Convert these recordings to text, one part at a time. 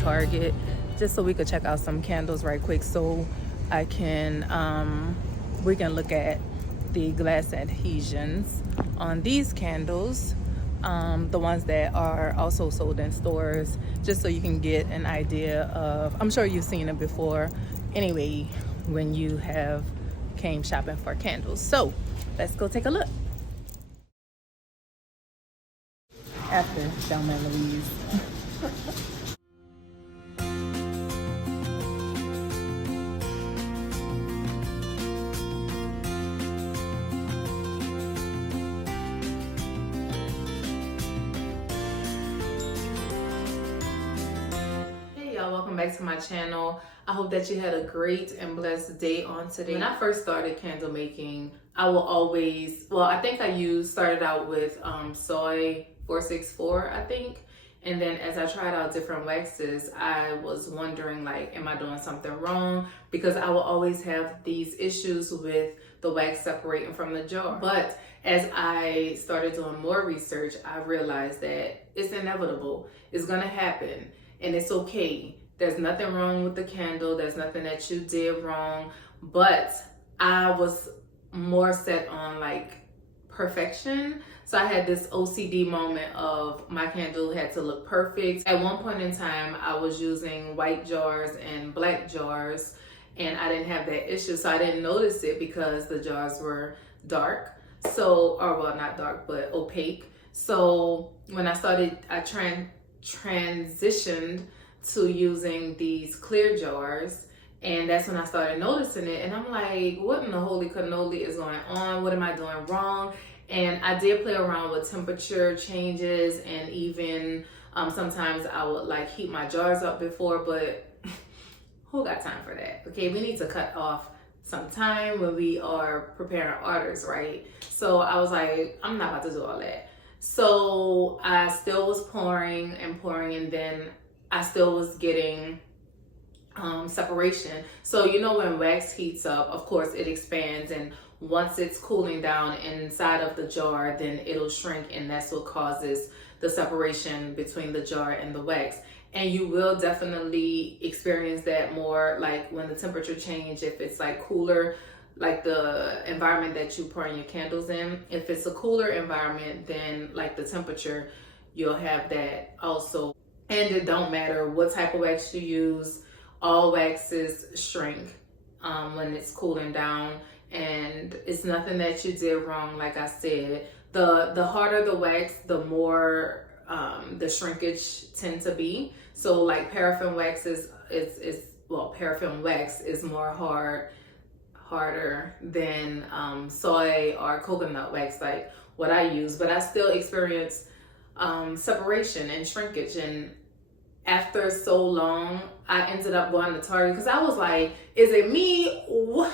Target just so we could check out some candles right quick, so I can we can look at the glass adhesions on these candles, the ones that are also sold in stores, just so you can get an idea of, I'm sure you've seen it before anyway when you have came shopping for candles. So let's go take a look. After Thelma and Louise. Welcome back to my channel. I hope that you had a great and blessed day on today. When I first started candle making, I will always, well, I think I started out with soy 464, I think. And then as I tried out different waxes, I was wondering, like, am I doing something wrong? Because I will always have these issues with the wax separating from the jar. But as I started doing more research, I realized that it's inevitable. It's gonna happen, and it's okay. There's nothing wrong with the candle. There's nothing that you did wrong. But I was more set on like perfection. So I had this OCD moment of my candle had to look perfect. At one point in time, I was using white jars and black jars, and I didn't have that issue. So I didn't notice it because the jars were dark. So, or well, not dark, but opaque. So when I started, I transitioned to using these clear jars, and that's when I started noticing it. And I'm like, what in the holy cannoli is going on? What am I doing wrong? And I did play around with temperature changes, and even sometimes I would like heat my jars up before, but who got time for that? Okay, we need to cut off some time when we are preparing orders, right? So I was like, I'm not about to do all that. So I still was pouring, and then I still was getting separation. So you know, when wax heats up, of course it expands, and once it's cooling down inside of the jar, then it'll shrink, and that's what causes the separation between the jar and the wax. And you will definitely experience that more like when the temperature change, if it's like cooler, like the environment that you pour your candles in. If it's a cooler environment, then like the temperature, you'll have that also. And it don't matter what type of wax you use, all waxes shrink when it's cooling down, and it's nothing that you did wrong. Like I said, the harder the wax, the more the shrinkage tend to be. So like paraffin wax paraffin wax is more harder than soy or coconut wax, like what I use, but I still experience separation and shrinkage. And after so long, I ended up going to Target because I was like, is it me? What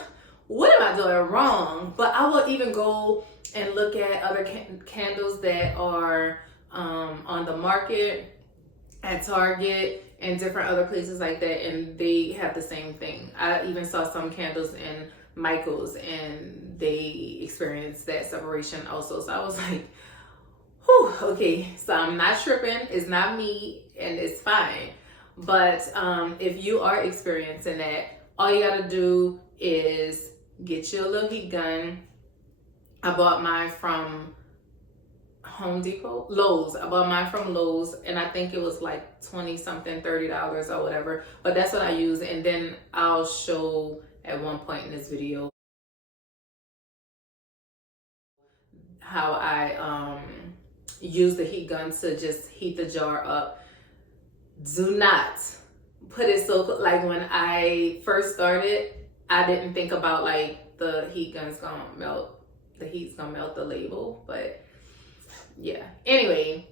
am I doing wrong? But I will even go and look at other candles that are on the market at Target and different other places like that, and they have the same thing. I even saw some candles in Michael's, and they experienced that separation also. So I was like, whew, okay, so I'm not tripping. It's not me, and it's fine. But if you are experiencing that, all you gotta do is get you a little heat gun. I bought mine from Home Depot, Lowe's. I bought mine from Lowe's, and I think it was like 20 something, $30 or whatever. But that's what I use, and then I'll show at one point in this video how I use the heat gun to just heat the jar up. Do not put it so, like when I first started, I didn't think about like the heat gun's gonna melt, the heat's gonna melt the label, but yeah. Anyway,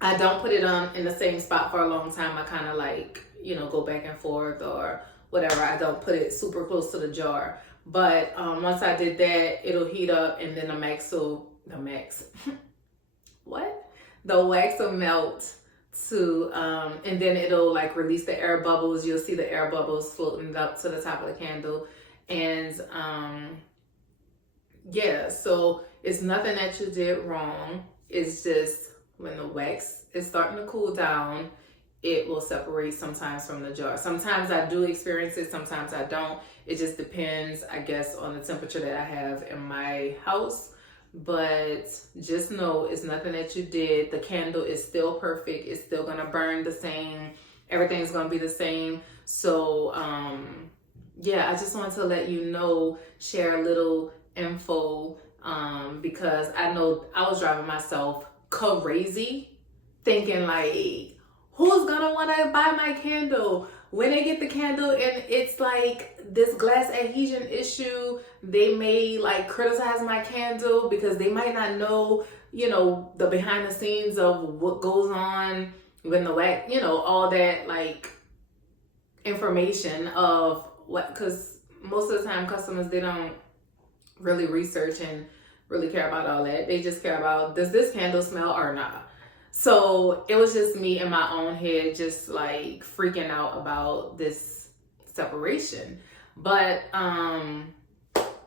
I don't put it on in the same spot for a long time. I kind of like, you know, go back and forth or whatever. I don't put it super close to the jar. But once I did that, it'll heat up, and then the wax will melt to, and then it'll like release the air bubbles. You'll see the air bubbles floating up to the top of the candle. And yeah, so it's nothing that you did wrong. It's just when the wax is starting to cool down, it will separate sometimes from the jar. Sometimes I do experience it, sometimes I don't. It just depends, I guess, on the temperature that I have in my house. But just know it's nothing that you did. The candle is still perfect. It's still gonna burn the same. Everything's gonna be the same. So yeah, I just wanted to let you know, share a little info, because I know I was driving myself crazy thinking like, who's gonna want to buy my candle? When they get the candle and it's like this glass adhesion issue, they may like criticize my candle because they might not know, you know, the behind the scenes of what goes on when the wax, you know, all that like information of what, because most of the time customers, they don't really research and really care about all that. They just care about, does this candle smell or not? So it was just me in my own head, just like freaking out about this separation. But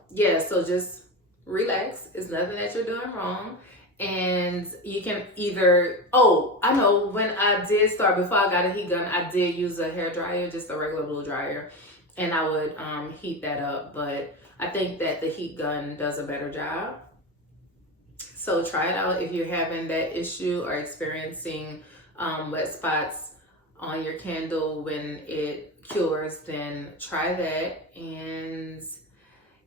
yeah, so just relax. It's nothing that you're doing wrong. And you can either, oh, I know, when I did start, before I got a heat gun, I did use a hair dryer, just a regular blow dryer, and I would heat that up. But I think that the heat gun does a better job. So try it out if you're having that issue or experiencing wet spots on your candle when it cures, then try that. And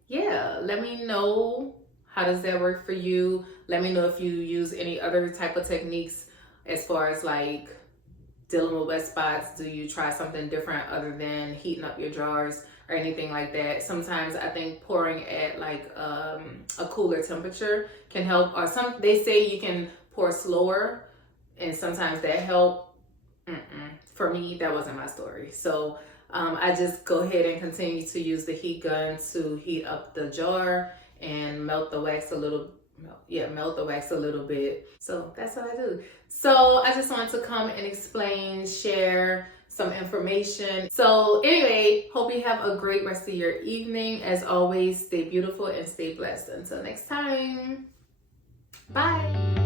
yeah, let me know, how does that work for you? Let me know if you use any other type of techniques as far as like dealing with wet spots. Do you try something different other than heating up your jars or anything like that? Sometimes I think pouring at like a cooler temperature can help, or they say you can pour slower, and sometimes that help. For me, that wasn't my story. So I just go ahead and continue to use the heat gun to heat up the jar and melt the wax a little. Melt the wax a little bit. So that's what I do. So I just wanted to come and explain, share some information. So anyway, hope you have a great rest of your evening. As always, stay beautiful and stay blessed. Until next time, bye.